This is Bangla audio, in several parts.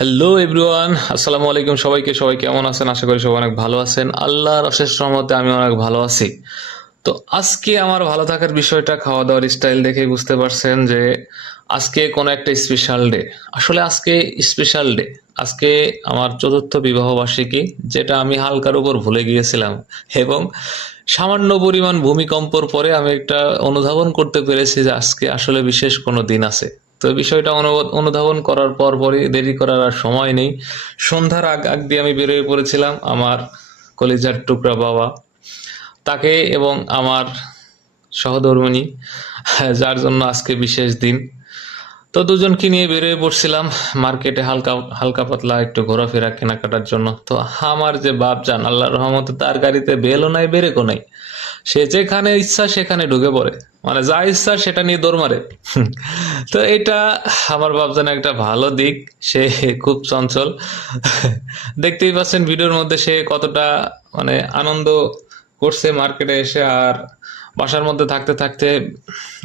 হ্যালো এভরিওয়ান, আসসালামু আলাইকুম। সবাই কেমন আছেন? আশা করি সবাই অনেক ভালো আছেন। আল্লাহর অশেষ রহমতে আমি অনেক ভালো আছি। তো আজকে আমার ভালো থাকার বিষয়টা খাওয়া দাওয়ার স্টাইল দেখেই বুঝতে পারছেন যে আজকে কোনো একটা স্পেশাল ডে। আসলে আজকে স্পেশাল ডে। আজকে আমার চতুর্থ বিবাহ বার্ষিকী, যেটা আমি হালকার উপর ভুলে গিয়েছিলাম। এবং সামান্য পরিমাণ ভূমিকম্পর পরে আমি একটা অনুধাবন করতে পেরেছি যে আজকে আসলে বিশেষ কোনো দিন আছে। তো বিষয়টা অনুধাবন করার পরই দেরি করার আর সময় নেই। সন্ধ্যার আগ আগ দিয়ে আমি বেরিয়ে পড়েছিলাম আমার কলিজার টুকরা বাবা, তাকে এবং আমার সহধর্মিণী, যার জন্য আজকে বিশেষ দিন। তো দুজনকে নিয়ে বেরিয়ে পড়ছিলাম মার্কেটে হালকা হালকা পাতলা একটু ঘোরাফেরা কেনাকাটার জন্য। তো আমার যে বাপজান, আল্লাহর রহমতে তার গাড়িতে বেলও নাই বেরেকও নাই। সে যেখানে ইচ্ছা সেখানে ঢুকে পড়ে, মানে যা ইচ্ছা সেটা নিয়ে দৌড় মারে। তো এটা আমার বাপজানের একটা ভালো দিক। সে খুব চঞ্চল। দেখতেই পাচ্ছেন ভিডিওর মধ্যে সে কতটা মানে আনন্দ করছে মার্কেটে এসে। আর বাসার মধ্যে থাকতে থাকতে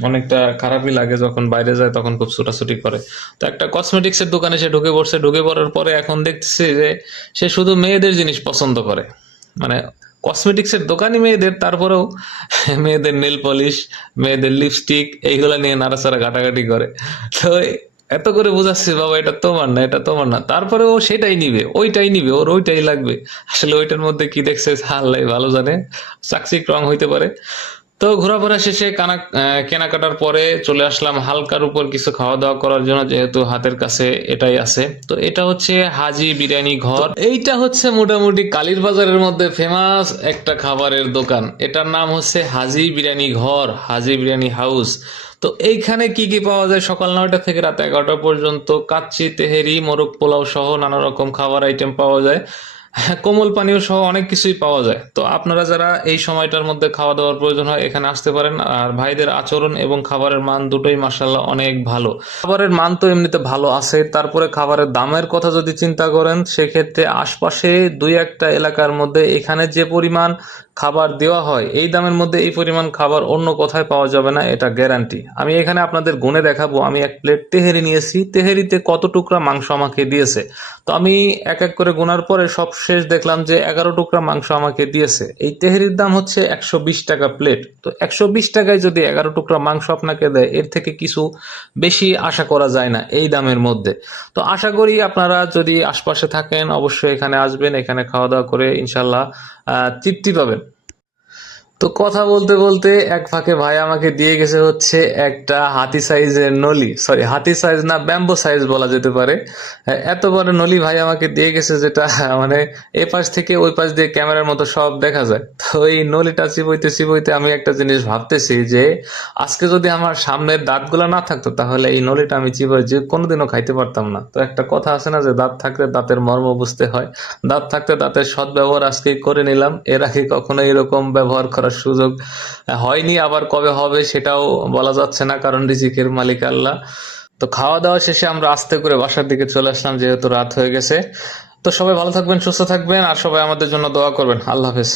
অনেকটা খারাপই লাগে, যখন বাইরে যায় তখন খুব ছোটাছুটি করে। তো একটা কসমেটিক্স এর দোকানে সে ঢুকে পড়ছে। ঢুকে পড়ার পরে এখন দেখতেছি যে সে শুধু মেয়েদের জিনিস পছন্দ করে। মানে কসমেটিক্স এর দোকানই মেয়েদের, তারপরেও মেয়েদের নেল পলিশ, মেয়েদের লিপস্টিক এইগুলা নিয়ে নাড়াচাড়া ঘাটাঘাটি করে। তো এত করে বোঝাচ্ছি, বাবা এটা তোমার না, এটা তোমার না, তারপরে ও সেটাই নিবে, ওইটাই নিবে, ওর ওইটাই লাগবে। আসলে ওইটার মধ্যে কি দেখছে আল্লাহ ভালো জানে, চাকচিক রং হইতে পারে। তো ঘোরাফেরা শেষে কেনাকাটার পরে চলে আসলাম হালকার উপর কিছু খাওয়া দাওয়া করার জন্য, যেহেতু হাতের কাছে এটাই আছে। তো এটা হচ্ছে হাজি বিরিয়ানি ঘর। এইটা হচ্ছে মোটামুটি কালীর বাজারের মধ্যে ফেমাস একটা খাবারের দোকান। এটার নাম হচ্ছে হাজি বিরিয়ানি ঘর, হাজি বিরিয়ানি হাউস। তো এইখানে কি কি পাওয়া যায়? সকাল 9টা থেকে রাত 11টা পর্যন্ত কাচ্চি, তেহেরি, মোরগ পোলাও সহ নানা রকম খাবার আইটেম পাওয়া যায়। হ্যাঁ, কোমল পানীয় সহ অনেক কিছুই পাওয়া যায়। তো আপনারা যারা এই সময়টার মধ্যে খাওয়া দাওয়ার প্রয়োজন হয় এখানে আসতে পারেন। আর ভাইদের আচরণ এবং খাবারের মান দুটোই মাশাআল্লাহ অনেক ভালো। খাবারের মান তো এমনিতে ভালো আছে, তারপরে খাবারের দামের কথা যদি চিন্তা করেন সেক্ষেত্রে আশপাশে দুই একটা এলাকার মধ্যে এখানে যে পরিমাণ খাবার দেওয়া হয়, এই দামের মধ্যে এই পরিমাণ খাবার অন্য কোথায় পাওয়া যাবে না, এটা গ্যারান্টি। আমি এখানে আপনাদের গুণে দেখাবো। আমি এক প্লেট তেহেরি নিয়েছি, তেহেরিতে কত টুকরা মাংস আমাকে দিয়েছে। তো আমি এক এক করে গোনার পরে সব শেষ দেখলাম যে 11 টুকরা মাংস আমাকে দিয়েছে। এই তেহেরির দাম হচ্ছে 120 টাকা প্লেট। তো 120 টাকায় যদি 11 টুকরা মাংস আপনাকে দেয়, এর থেকে কিছু বেশি আশা করা যায় না এই দামের মধ্যে। তো আশা করি আপনারা যদি আশপাশে থাকেন অবশ্যই এখানে আসবেন, এখানে খাওয়া দাওয়া করে ইনশাল্লাহ তৃপ্তি পাবেন। তো কথা বলতে বলতে এক ফাঁকে ভাই আমাকে দিয়ে গেছে হচ্ছে একটা হাতি সাইজের নলি, সরি হাতি সাইজ না, ব্যাম্বো সাইজ বলা যেতে পারে। এত বড় নলি ভাই আমাকে দিয়ে গেছে, যেটা মানে এ পাশ থেকে ওই পাশ দিয়ে ক্যামেরার মতো সব দেখা যায়। তো এই নলিটা চিবইতে চিবইতে আমি একটা জিনিস ভাবতেছি যে আজকে যদি আমার সামনের দাঁতগুলো না থাকতো তাহলে এই নলিটা আমি চিবই যে কোনোদিনও খাইতে পারতাম না। তো একটা কথা আছে না যে দাঁত থাকলে দাঁতের মর্ম বুঝতে হয়। দাঁত থাকতে দাঁতের সদ্ব্যবহার আজকেই করে নিলাম। এর আগে কখনো এরকম ব্যবহার করার সুযোগ হয়নি, আবার কবে হবে সেটাও বলা যাচ্ছে না, কারণ রিজিকের মালিক আল্লাহ। তো খাওয়া দাওয়া শেষে আমরা আস্তে করে বাসার দিকে চলে আসলাম, যেহেতু রাত হয়ে গেছে। তো সবাই ভালো থাকবেন, সুস্থ থাকবেন, আর সবাই আমাদের জন্য দোয়া করবেন। আল্লাহ হাফেজ।